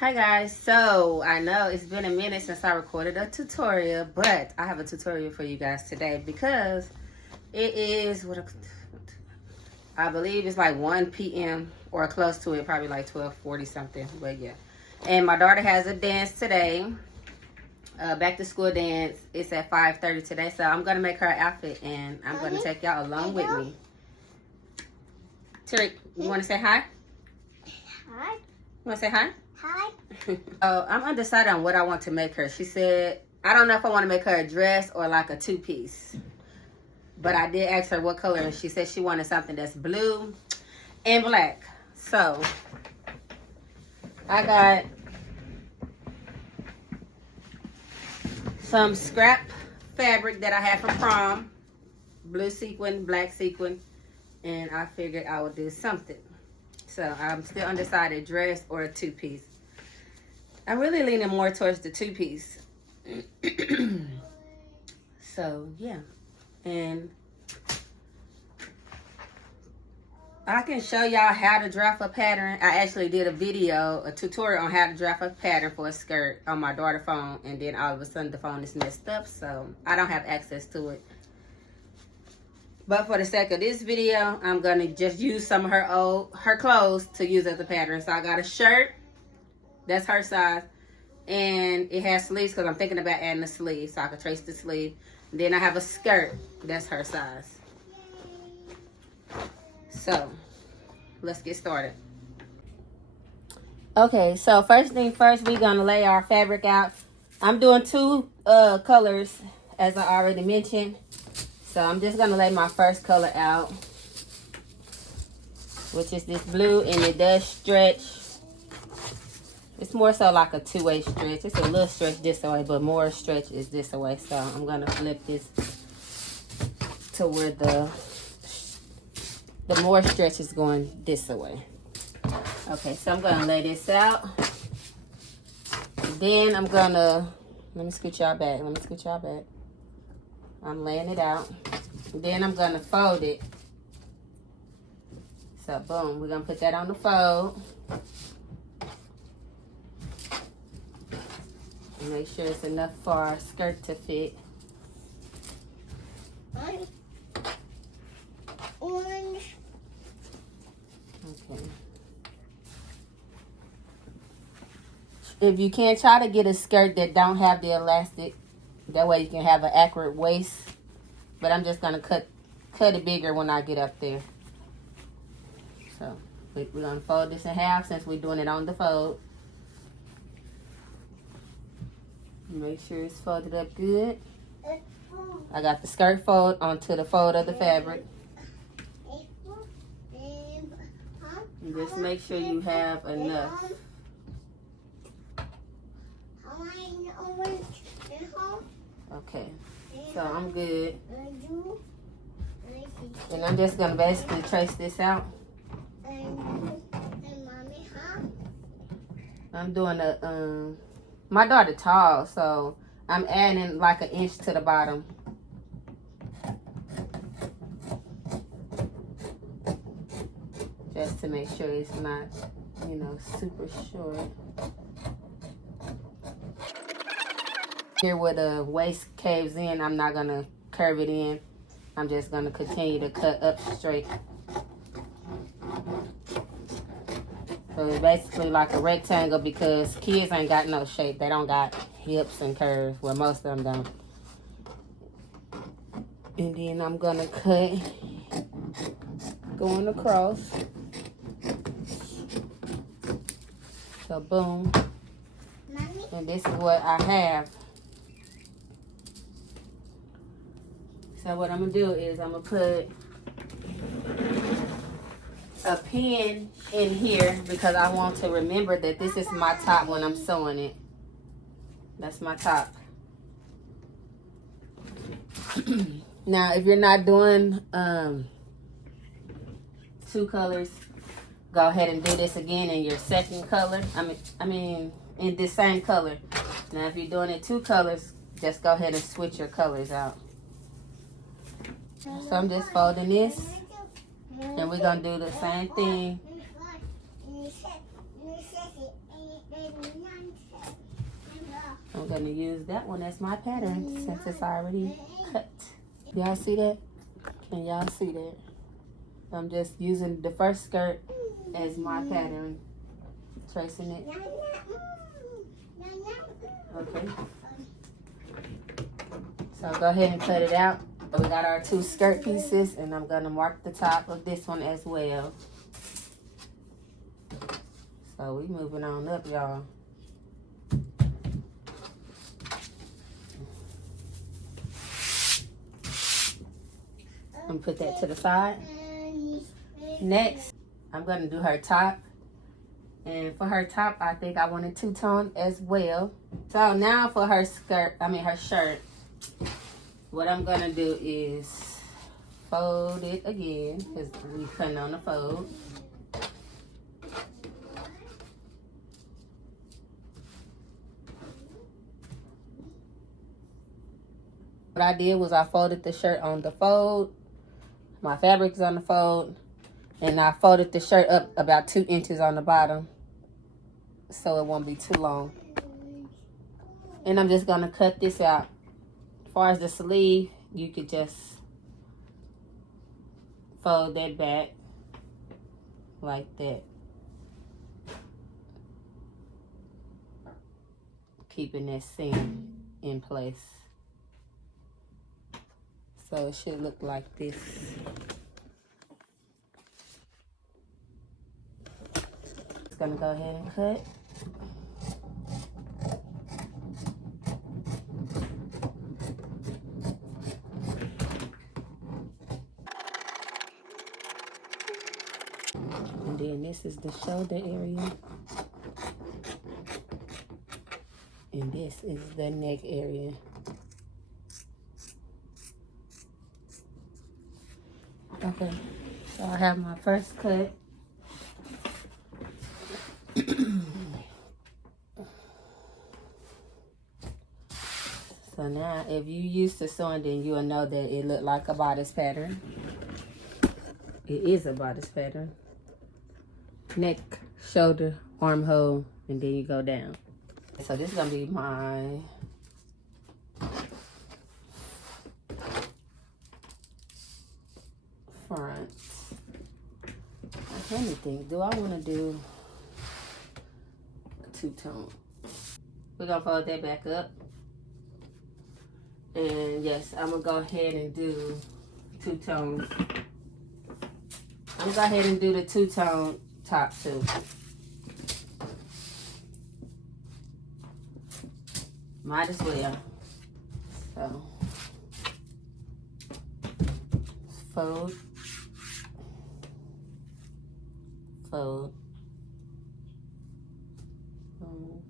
Hi guys, so I know it's been a minute since I recorded a tutorial, but I have a tutorial for you guys today because it is I believe it's like 1 p.m. or close to it, probably like 12:40 something, but yeah. And my daughter has a dance today, back to school dance. It's at 5:30 today, so I'm gonna make her outfit and I'm gonna take y'all along with me. Terry, you wanna say hi? Hi. You wanna say hi? Hi. I'm undecided on what I want to make her. She said, I don't know if I want to make her a dress or like a two-piece. But I did ask her what color, and she said she wanted something that's blue and black. So, I got some scrap fabric that I had from prom. Blue sequin, black sequin. And I figured I would do something. So, I'm still undecided, dress or a two-piece. I'm really leaning more towards the two-piece. So, yeah. And I can show y'all how to draft a pattern. I actually did a tutorial on how to draft a pattern for a skirt on my daughter's phone. And then all of a sudden the phone is messed up. So, I don't have access to it. But for the sake of this video, I'm going to just use some of her clothes to use as a pattern. So, I got a shirt. That's her size. And it has sleeves because I'm thinking about adding a sleeve so I can trace the sleeve. And then I have a skirt. That's her size. So, let's get started. Okay, so first thing first, we're going to lay our fabric out. I'm doing two colors, as I already mentioned. So, I'm just going to lay my first color out, which is this blue, and it does stretch. It's more so like a two-way stretch. It's a little stretch this way, but more stretch is this way. So I'm going to flip this to where the more stretch is going this way. Okay, so I'm going to lay this out. Then I'm going to, let me scoot y'all back. I'm laying it out. Then I'm going to fold it. So boom, we're going to put that on the fold. Make sure it's enough for our skirt to fit. Orange. Okay. If you can, try to get a skirt that don't have the elastic. That way you can have an accurate waist. But I'm just going to cut it bigger when I get up there. So, we're going to fold this in half since we're doing it on the fold. Make sure it's folded up good. I got the skirt fold onto the fold of the fabric. And just make sure you have enough. Okay, so I'm good. And I'm just going to basically trace this out. I'm doing my daughter tall, so I'm adding like 1 inch to the bottom. Just to make sure it's not, super short. Here where the waist caves in, I'm not going to curve it in. I'm just going to continue to cut up straight. So it's basically like a rectangle because kids ain't got no shape. They don't got hips and curves. Well, most of them don't. And then I'm going to cut going across. So boom. And this is what I have. So what I'm going to do is I'm going to put a pin in here because I want to remember that this is my top when I'm sewing it. That's my top. Now, if you're not doing two colors, go ahead and do this again in your second color. I mean, in this same color. Now, if you're doing it two colors, just go ahead and switch your colors out. So I'm just folding this. And we're going to do the same thing gonna use that one as my pattern since it's already cut. Y'all see that? Can y'all see that? I'm just using the first skirt as my pattern, tracing it. Okay. So go ahead and cut it out. We got our 2 skirt pieces, and I'm gonna mark the top of this one as well. So we moving on up, y'all. I'm gonna put that to the side. Next, I'm gonna do her top. And for her top, I think I want a 2-tone as well. So now for her skirt, her shirt, what I'm gonna do is fold it again, because we cutting on the fold. What I did was I folded the shirt on the fold. My fabric's on the fold. And I folded the shirt up about 2 inches on the bottom, so it won't be too long. And I'm just gonna cut this out. As far as the sleeve, you could just fold that back like that, keeping that seam in place. So it should look like this. Just gonna go ahead and cut. And then this is the shoulder area. And this is the neck area. Okay, so I have my first cut. So now, if you used to sewing, then you'll know that it looked like a bodice pattern. It is a bodice pattern. Neck, shoulder, armhole, and then you go down. So this is gonna be my front. I'm trying to think, do I want to do a 2-tone? We're gonna fold that back up. And yes, I'm gonna go ahead and do 2-tone. I'm gonna go ahead and do the 2-tone top too. Might as well. So fold, fold, fold.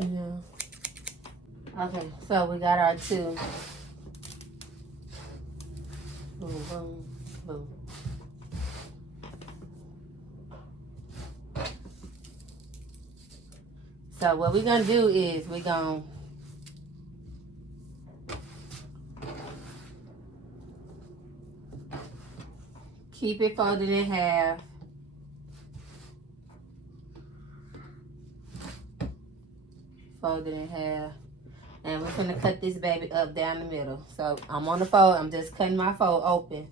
Yeah. Okay, so we got our 2. Boom, boom, boom. So what we're gonna do is we're gonna keep it folded in half. Fold it in half. And we're gonna cut this baby up down the middle. So I'm on the fold, I'm just cutting my fold open.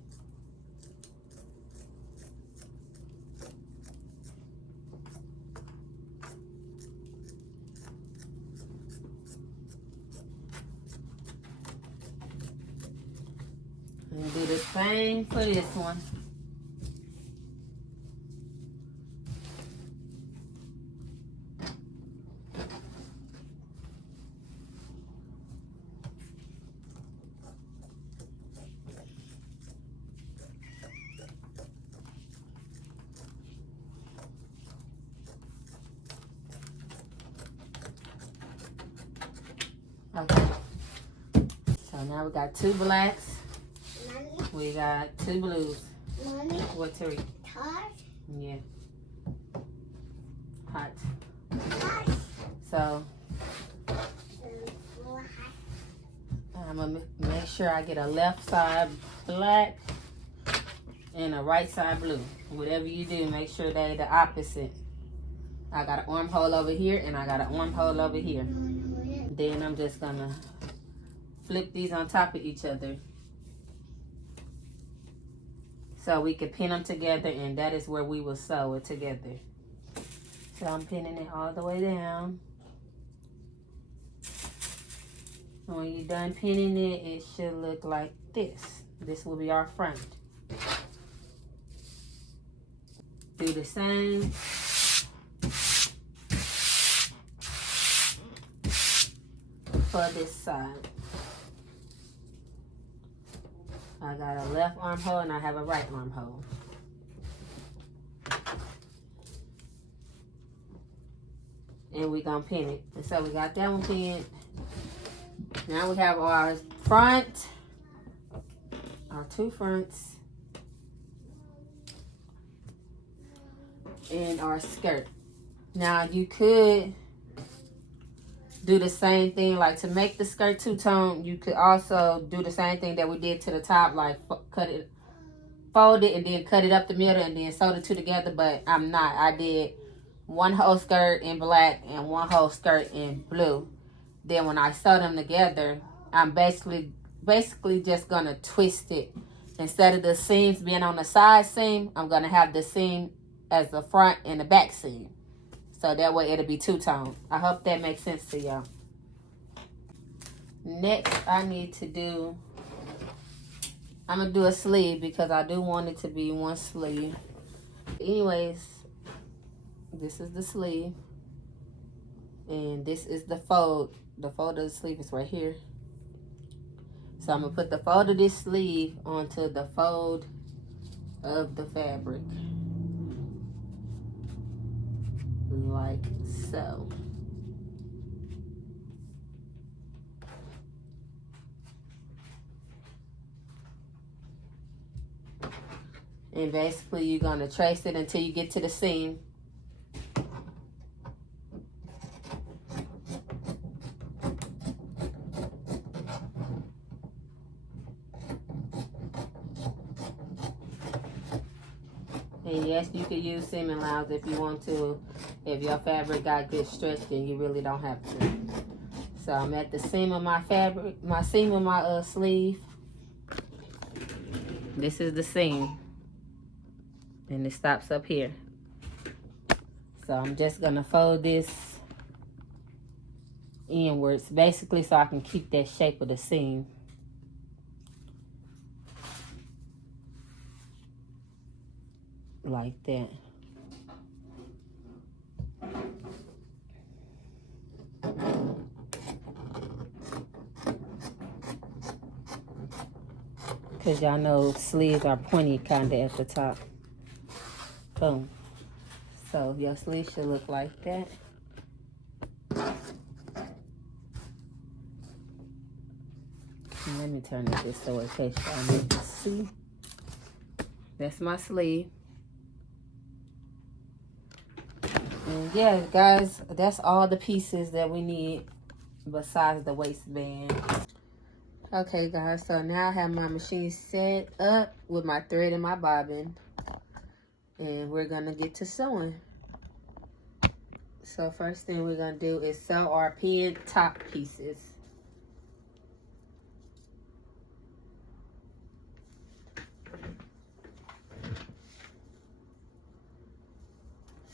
And do the same for this one. Okay. So now we got 2 blacks. Mommy, We got 2 blues. Mommy, What, Tariq? hot, Yeah. Hot. hot. So I'm gonna make sure I get a left side black and a right side blue. Whatever you do, make sure they're the opposite. I got an armhole over here and I got an armhole over here. Then I'm just gonna flip these on top of each other so we can pin them together, and that is where we will sew it together. So I'm pinning it all the way down. When you're done pinning it, it should look like this. This will be our front. Do the same. For this side. I got a left armhole and I have a right armhole. And we're gonna pin it. And so we got that one pinned. Now we have our front, our two fronts, and our skirt. Now you could do the same thing, like to make the skirt two-tone, you could also do the same thing that we did to the top, like cut it, fold it, and then cut it up the middle, and then sew the two together, but I'm not. I did one whole skirt in black and one whole skirt in blue. Then when I sew them together, I'm basically just gonna twist it. Instead of the seams being on the side seam, I'm gonna have the seam as the front and the back seam. So that way it'll be two-tone. I hope that makes sense to y'all. Next, I need to do, I'm gonna do a sleeve because I do want it to be one sleeve. Anyways, this is the sleeve. And this is the fold. The fold of the sleeve is right here. So I'm gonna put the fold of this sleeve onto the fold of the fabric. Like so. And basically you're going to trace it until you get to the seam. And yes, you could use seam allowance if you want to. If your fabric got good stretch, then you really don't have to. So I'm at the seam of my fabric, my seam of my sleeve. This is the seam. And it stops up here. So I'm just gonna fold this inwards, basically so I can keep that shape of the seam. Like that. Because y'all know sleeves are pointy kind of at the top. Boom. So your sleeve should look like that. And let me turn it this way in case y'all need to see. That's my sleeve. And yeah, guys, that's all the pieces that we need besides the waistband. Okay, guys, so now I have my machine set up with my thread and my bobbin. And we're going to get to sewing. So first thing we're going to do is sew our pinned top pieces.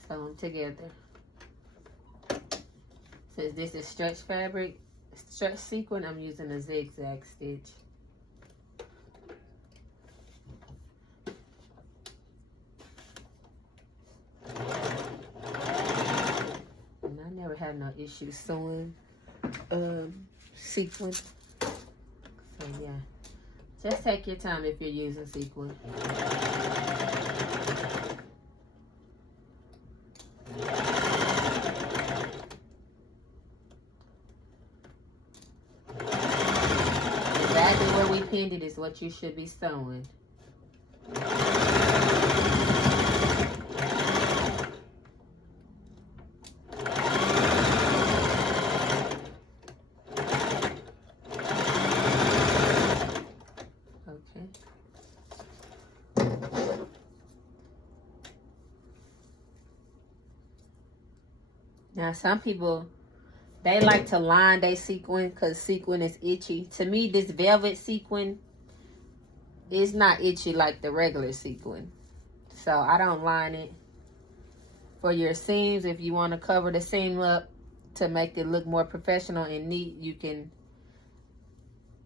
Sew them together. Since this is stretch fabric, stretch sequin, I'm using a zigzag stitch. And I never had no issues sewing sequin. So yeah, just take your time if you're using sequin. Exactly where we pinned it is what you should be sewing. Now, some people, they like to line their sequin because sequin is itchy. To me, this velvet sequin is not itchy like the regular sequin. So I don't line it. For your seams, if you want to cover the seam up to make it look more professional and neat, you can,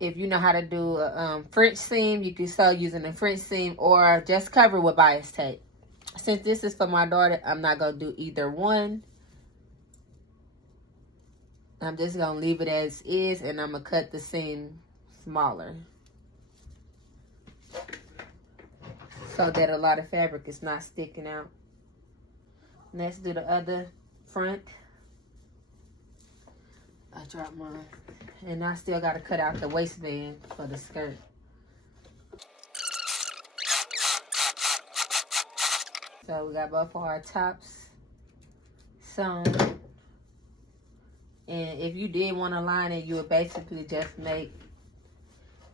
if you know how to do a French seam, you can sew using a French seam or just cover with bias tape. Since this is for my daughter, I'm not going to do either one. I'm just going to leave it as is, and I'm going to cut the seam smaller so that a lot of fabric is not sticking out. Let's do the other front. I dropped mine. And I still got to cut out the waistband for the skirt. So we got both of our tops sewn. And if you did want to line it, you would basically just make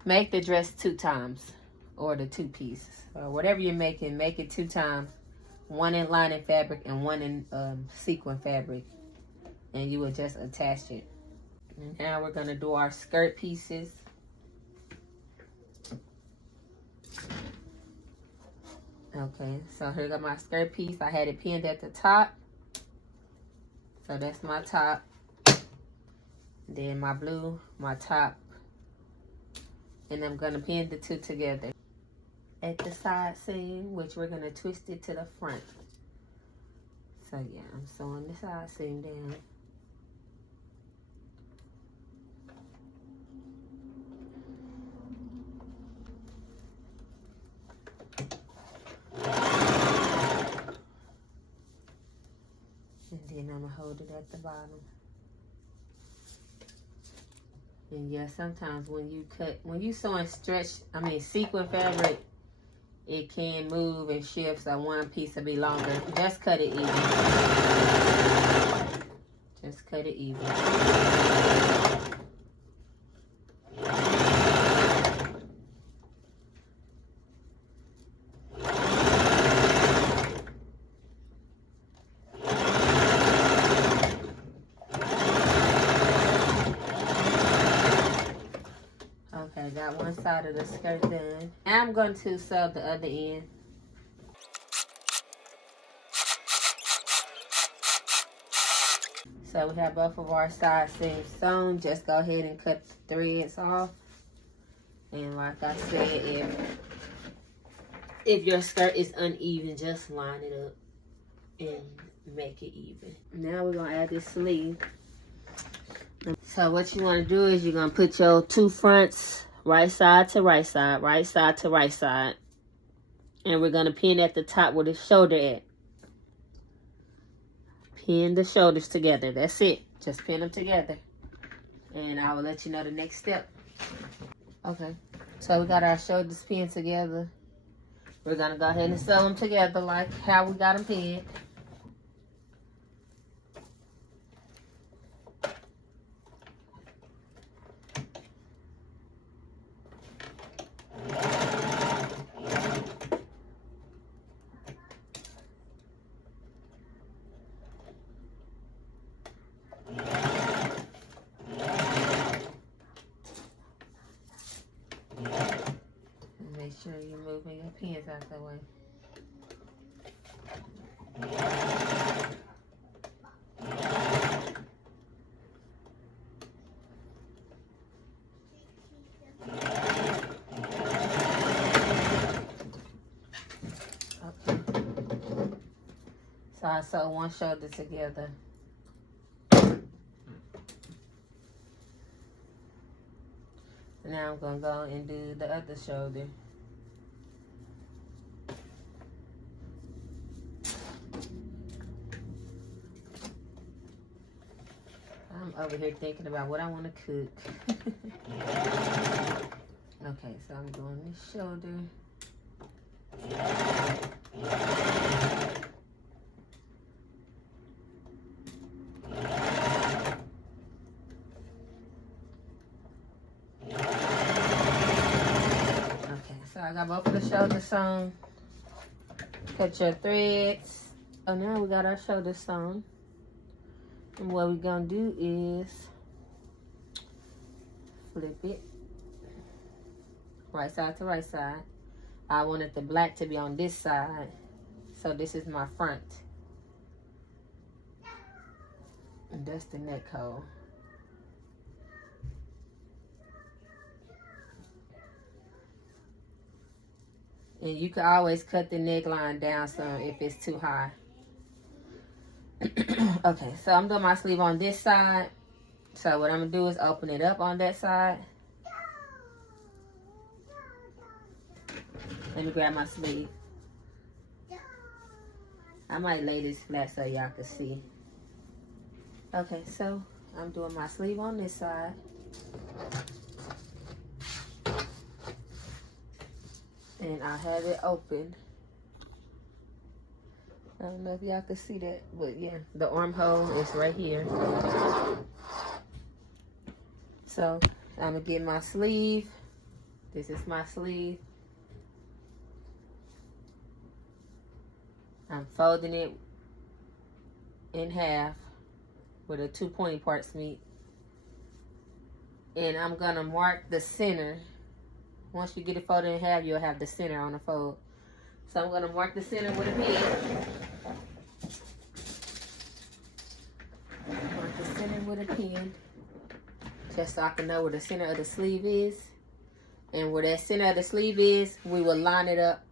the dress 2 times. Or the 2 pieces. Or whatever you're making, make it 2 times. 1 in lining fabric and 1 in sequin fabric, and you will just attach it. And now we're going to do our skirt pieces. Okay, so here got my skirt piece. I had it pinned at the top, so that's my top. Then my blue, my top, and I'm going to pin the 2 together at the side seam, which we're going to twist it to the front. So yeah, I'm sewing the side seam down. And then I'm going to hold it at the bottom. And yeah, sometimes when you sewing sequin fabric, it can move and shift, so one piece will be longer. Just cut it even. Just cut it even. Okay, got one side of the skirt done. Now I'm going to sew the other end. So we have both of our side seams sewn. Just go ahead and cut the threads off. And like I said, if your skirt is uneven, just line it up and make it even. Now we're going to add this sleeve. So what you want to do is you're going to put your 2 fronts right side to right side, right side to right side. And we're going to pin at the top where the shoulder at. Pin the shoulders together. That's it. Just pin them together. And I will let you know the next step. Okay. So we got our shoulders pinned together. We're going to go ahead and sew them together like how we got them pinned. Make sure you're moving your pins out the way. Okay. So I sew one shoulder together. Now I'm going to go and do the other shoulder. I'm over here thinking about what I want to cook. Okay, so I'm doing this shoulder. So I got both of the shoulders sewn. Cut your threads. Oh, now we got our shoulders sewn. And what we're gonna do is flip it right side to right side. I wanted the black to be on this side, so this is my front. And that's the neck hole. And you can always cut the neckline down some if it's too high. Okay, so I'm doing my sleeve on this side. So what I'm gonna do is open it up on that side. Let me grab my sleeve. I might lay this flat so y'all can see. Okay, so I'm doing my sleeve on this side. And I have it open. I don't know if y'all can see that, but yeah, the armhole is right here. So I'm gonna get my sleeve. This is my sleeve. I'm folding it in half where the two pointy parts meet. And I'm gonna mark the center. Once you get it folded in half, you'll have the center on the fold. So I'm gonna mark the center with a pen. Mark the center with a pen. Just so I can know where the center of the sleeve is. And where that center of the sleeve is, we will line it up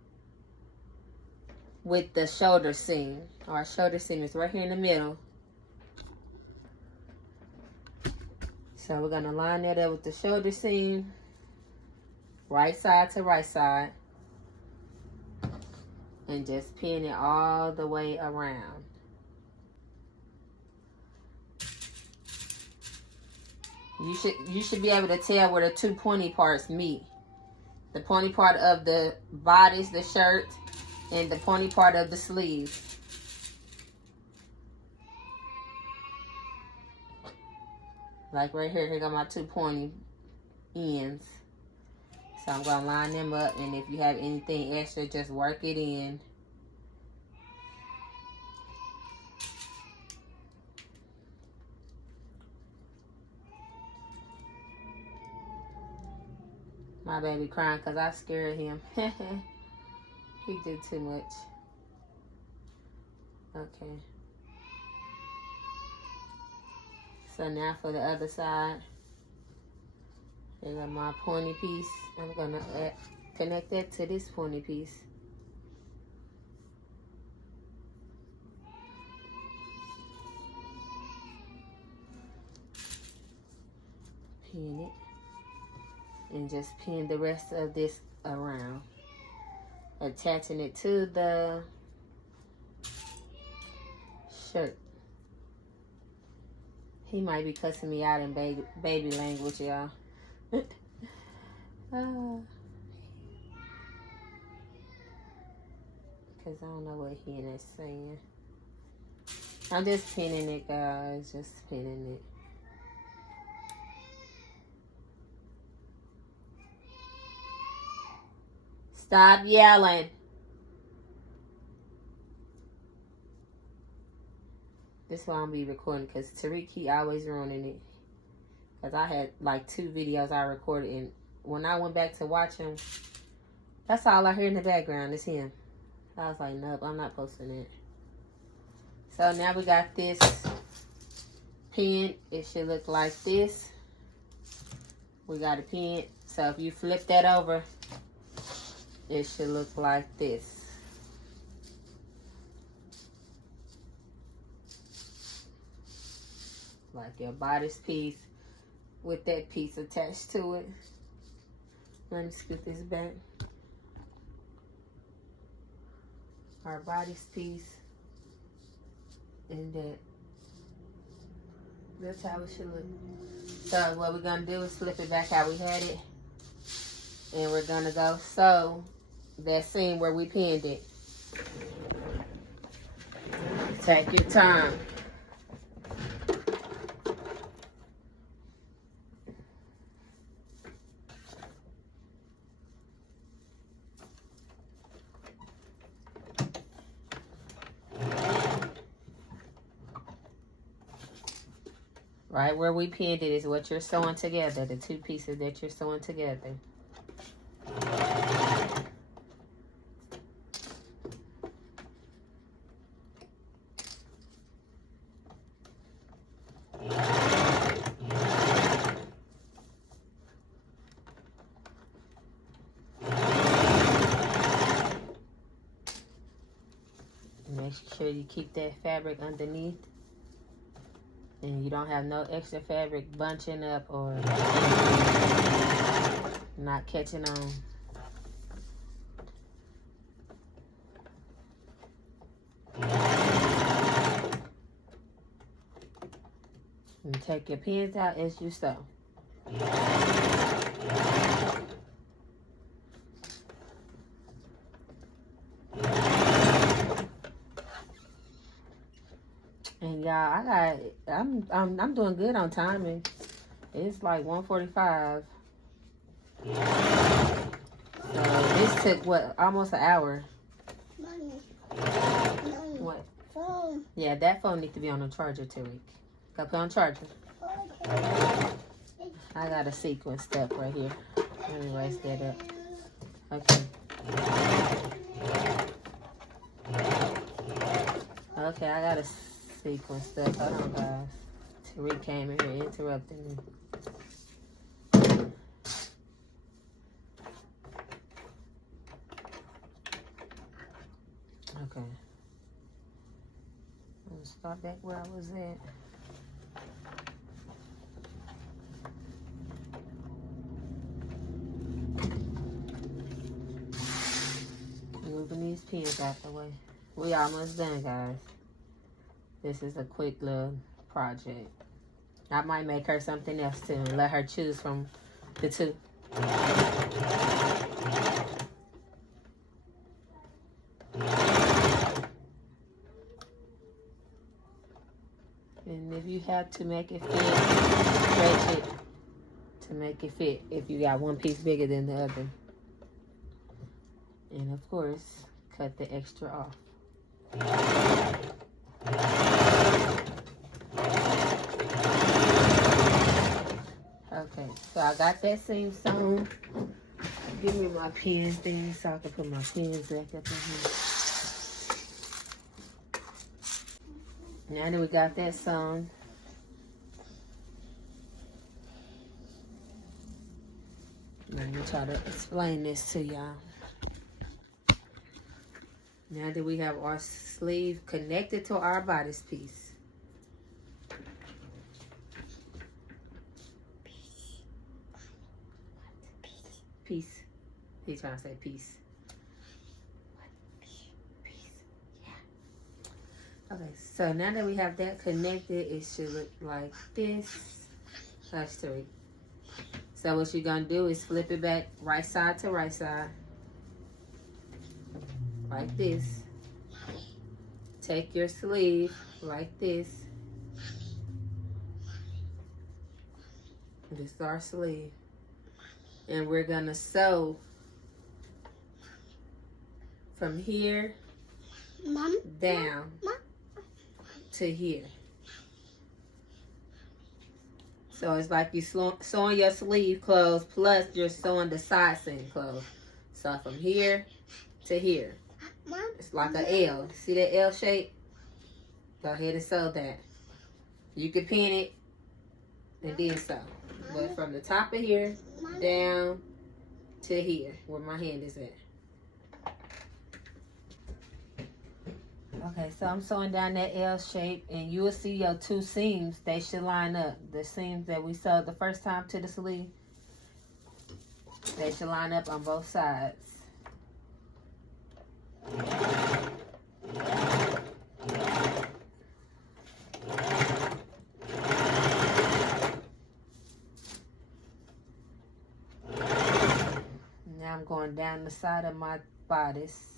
with the shoulder seam. Our shoulder seam is right here in the middle. So we're gonna line that up with the shoulder seam. Right side to right side. And just pin it all the way around. You should be able to tell where the two pointy parts meet. The pointy part of the bodice, the shirt, and the pointy part of the sleeves. Like right here, here got my two pointy ends. So I'm gonna line them up, and if you have anything extra, just work it in. My baby crying because I scared him. He did too much. Okay. So now for the other side. I got my pointy piece. I'm going to connect that to this pointy piece. Pin it. And just pin the rest of this around. Attaching it to the shirt. He might be cussing me out in baby language, y'all. Because I don't know what he is saying. I'm just pinning it, guys. Just pinning it. Stop yelling. This is why I'm be recording, because Tariq, he always ruining it. Because I had like 2 videos I recorded, and when I went back to watch them, that's all I hear in the background is him. I was like, nope, I'm not posting it. So now we got this pin. It should look like this. We got a pin. So if you flip that over, it should look like this. Like your bodice piece with that piece attached to it. Let me scoot this back. Our bodice piece. And that's how it should look. So what we're going to do is flip it back how we had it. And we're going to go sew that seam where we pinned it. Take your time. Right where we pinned it is what you're sewing together, the two pieces that you're sewing together. Make sure you keep that fabric underneath. And you don't have no extra fabric bunching up or not catching on. And take your pins out as you sew. And y'all, I'm doing good on timing. It's like 1:45. So this took what, almost an hour. Mommy. What? Phone. Yeah, that phone needs to be on the charger, Tariq. Go put on charger. I got a sequin step right here. Let me raise that up. Okay. Okay, I got a sequin step. Hold on, guys. Tariq came in here interrupting me. Okay. I'm gonna start back where I was at. Moving these pins out the way. We almost done, guys. This is a quick little project. I might make her something else too and let her choose from the two. And if you have to make it fit, stretch it to make it fit if you got one piece bigger than the other. And of course, cut the extra off. Okay, so I got that seam sewn. Give me my pins then so I can put my pins back up in here. Now that we got that sewn, let me try to explain this to y'all. Now that we have our sleeve connected to our bodice piece, piece. He's trying to say piece. Piece. Yeah. Okay, so now that we have that connected, it should look like this. That's three. So what you're gonna do is flip it back right side to right side. Like this. Take your sleeve like this. This is our sleeve. And we're gonna sew from here down to here. So it's like you sewing your sleeve closed plus you're sewing the side seam closed. So from here to here. It's like an L. See that L shape? Go ahead and sew that. You can pin it and then sew. But from the top of here down to here, where my hand is at. Okay, so I'm sewing down that L shape, and you will see your two seams. They should line up. The seams that we sewed the first time to the sleeve, they should line up on both sides. Now I'm going down the side of my bodice.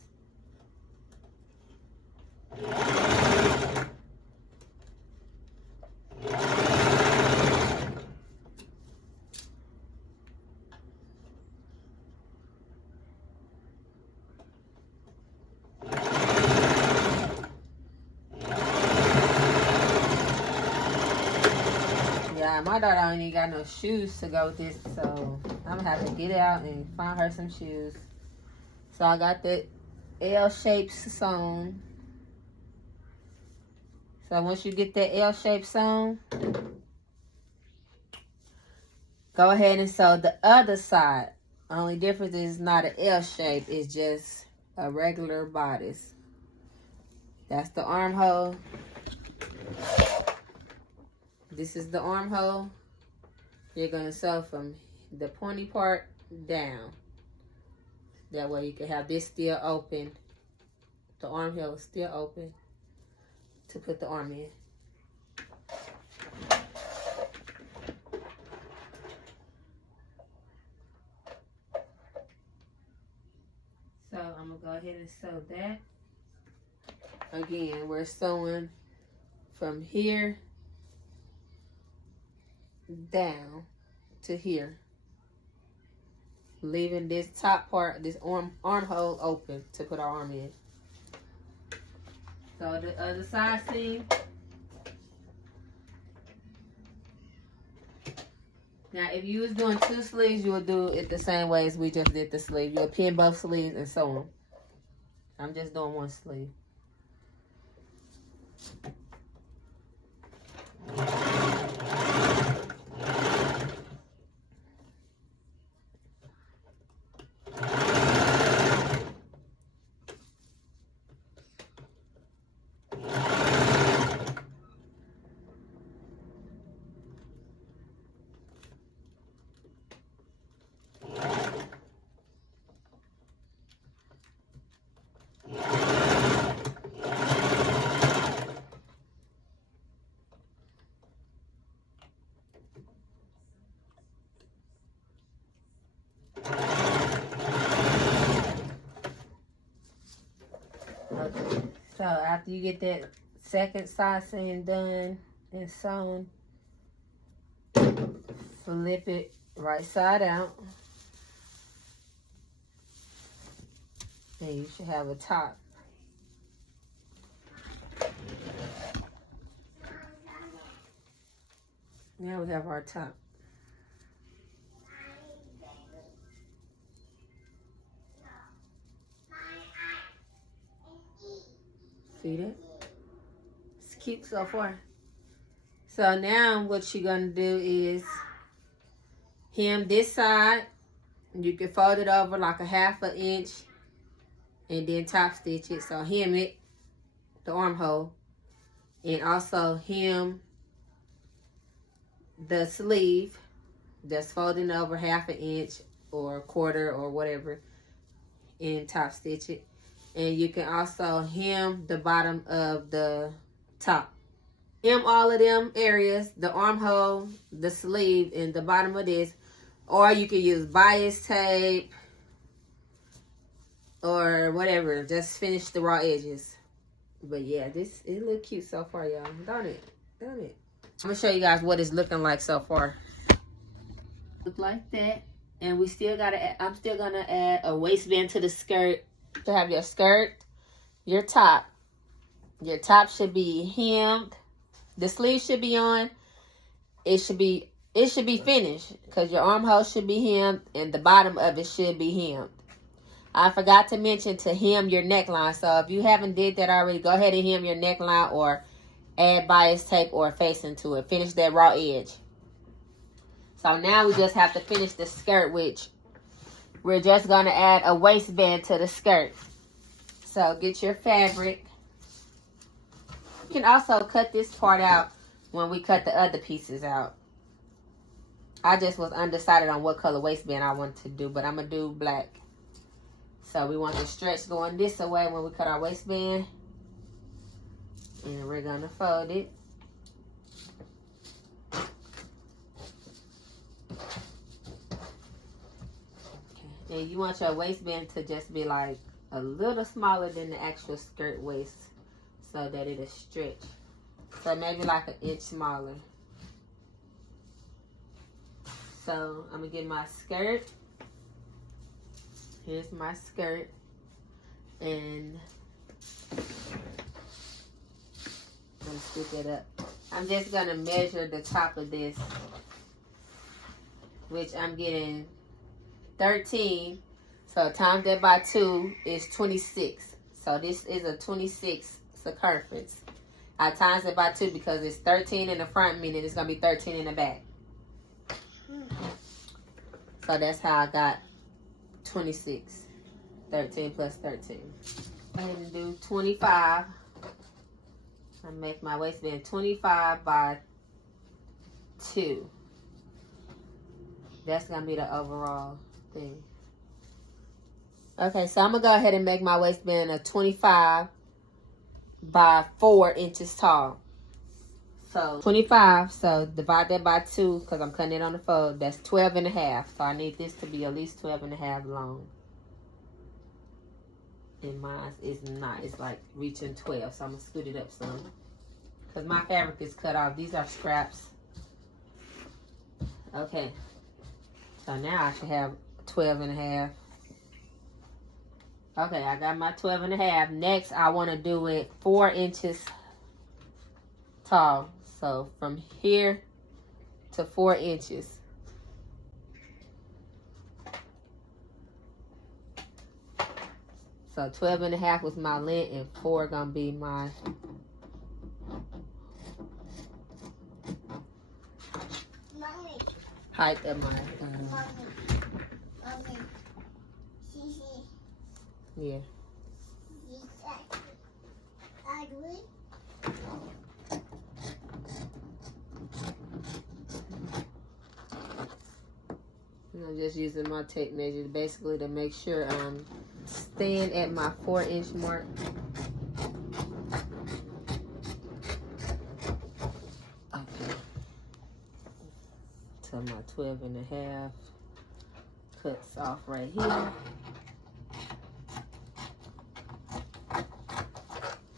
outside. My daughter ain't even got no shoes to go with this, so I'm gonna have to get out and find her some shoes. So I got the L shapes sewn. So once you get that L shape sewn, go ahead and sew the other side. Only difference is not an L shape, it's just a regular bodice. That's the armhole. This is the armhole. You're going to sew from the pointy part down. That way you can have this still open. The armhole is still open to put the arm in. So I'm going to go ahead and sew that. Again, we're sewing from here down to here, leaving this top part, this armhole open to put our arm in. So the other side seam. Now if you was doing 2 sleeves, you would do it the same way as we just did the sleeve. You'll pin both sleeves and sew them. I'm just doing 1 sleeve. Okay, so after you get that second side seam done and sewn, flip it right side out, and you should have a top. Now we have our top. See that? It's cute so far. So now what you're gonna do is hem this side. You can fold it over like a 1/2 inch and then top stitch it. So hem it, the armhole, and also hem the sleeve that's folding over 1/2 inch or 1/4 or whatever, and top stitch it. And you can also hem the bottom of the top. Hem all of them areas, the armhole, the sleeve, and the bottom of this. Or you can use bias tape or whatever. Just finish the raw edges. But yeah, it look cute so far, y'all. Don't it? Don't it? I'm going to show you guys what it's looking like so far. Look like that. And we still got to, I'm still going to add a waistband to the skirt. To have your skirt, your top should be hemmed. The sleeve should be on. It should be finished because your armhole should be hemmed and the bottom of it should be hemmed. I forgot to mention to hem your neckline. So if you haven't did that already, go ahead and hem your neckline or add bias tape or facing to it. Finish that raw edge. So now we just have to finish the skirt, which we're just going to add a waistband to the skirt. So get your fabric. You can also cut this part out when we cut the other pieces out. I just was undecided on what color waistband I want to do, but I'm going to do black. So we want the stretch going this way when we cut our waistband. And we're going to fold it. And you want your waistband to just be like a little smaller than the actual skirt waist so that it'll stretch. So maybe like 1 inch smaller. So I'm going to get my skirt. Here's my skirt. And I'm going to scoop it up. I'm just going to measure the top of this, which I'm getting 13. So times that by 2 is 26. So this is a 26 circumference. I times it by 2 because it's 13 in the front, meaning it's going to be 13 in the back. So that's how I got 26. 13 plus 13. Go ahead and do 25. I make my waistband 25 by 2. That's going to be the overall thing. Okay, so I'm going to go ahead and make my waistband a 25 by 4 inches tall. So 25, so divide that by 2 because I'm cutting it on the fold. That's 12 and a half. So I need this to be at least 12 and a half long. And mine is not. It's like reaching 12. So I'm going to scoot it up some. Because my fabric is cut off. These are scraps. Okay. So now I should have 12 and a half. Okay, I got my 12 and a half. Next, I want to do it 4 inches tall. So from here to 4 inches. So 12 and a half was my length and 4 gonna be my height of my yeah. I'm just using my tape measure basically to make sure I'm staying at my 4-inch mark. Okay. So my 12 and a half cuts off right here.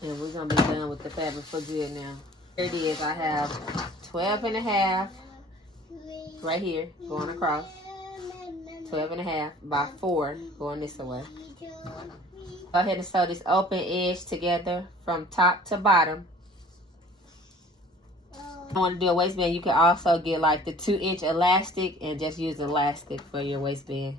And we're going to be done with the fabric for good now. Here it is. I have 12 and a half right here going across. 12 and a half by 4 going this way. Go ahead and sew this open edge together from top to bottom. If you want to do a waistband, you can also get like the 2-inch elastic and just use elastic for your waistband.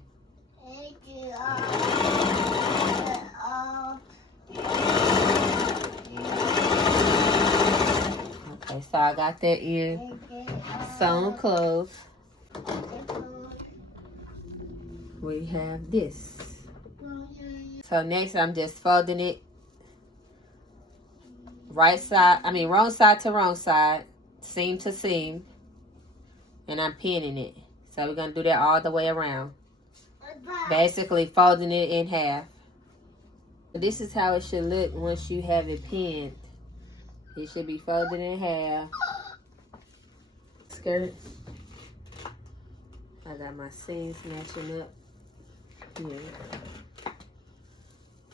Okay, so I got that in sewn closed. We have this. So next I'm just folding it wrong side to wrong side, seam to seam, and I'm pinning it. So we're going to do that all the way around. Basically folding it in half. This is how it should look once you have it pinned. It should be folded in half. Skirt. I got my seams matching up. Yeah.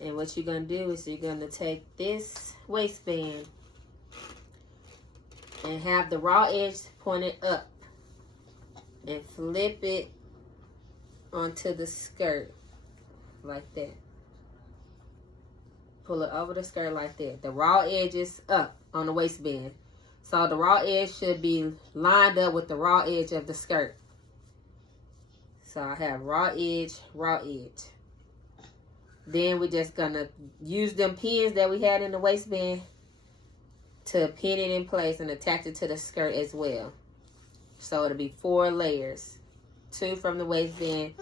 And what you're going to do is you're going to take this waistband and have the raw edge pointed up and flip it onto the skirt like that. Pull it over the skirt like that. The raw edge is up on the waistband. So the raw edge should be lined up with the raw edge of the skirt. So I have raw edge, raw edge. Then we're just gonna use them pins that we had in the waistband to pin it in place and attach it to the skirt as well. So it'll be 4 layers. 2 from the waistband,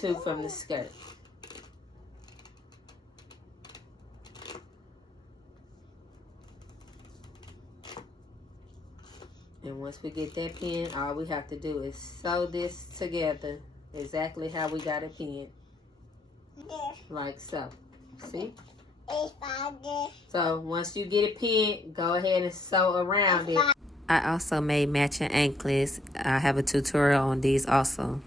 2 from the skirt. And once we get that pin, all we have to do is sew this together exactly how we got it pinned. Like so. See? So once you get it pinned, go ahead and sew around it. I also made matching anklets. I have a tutorial on these also.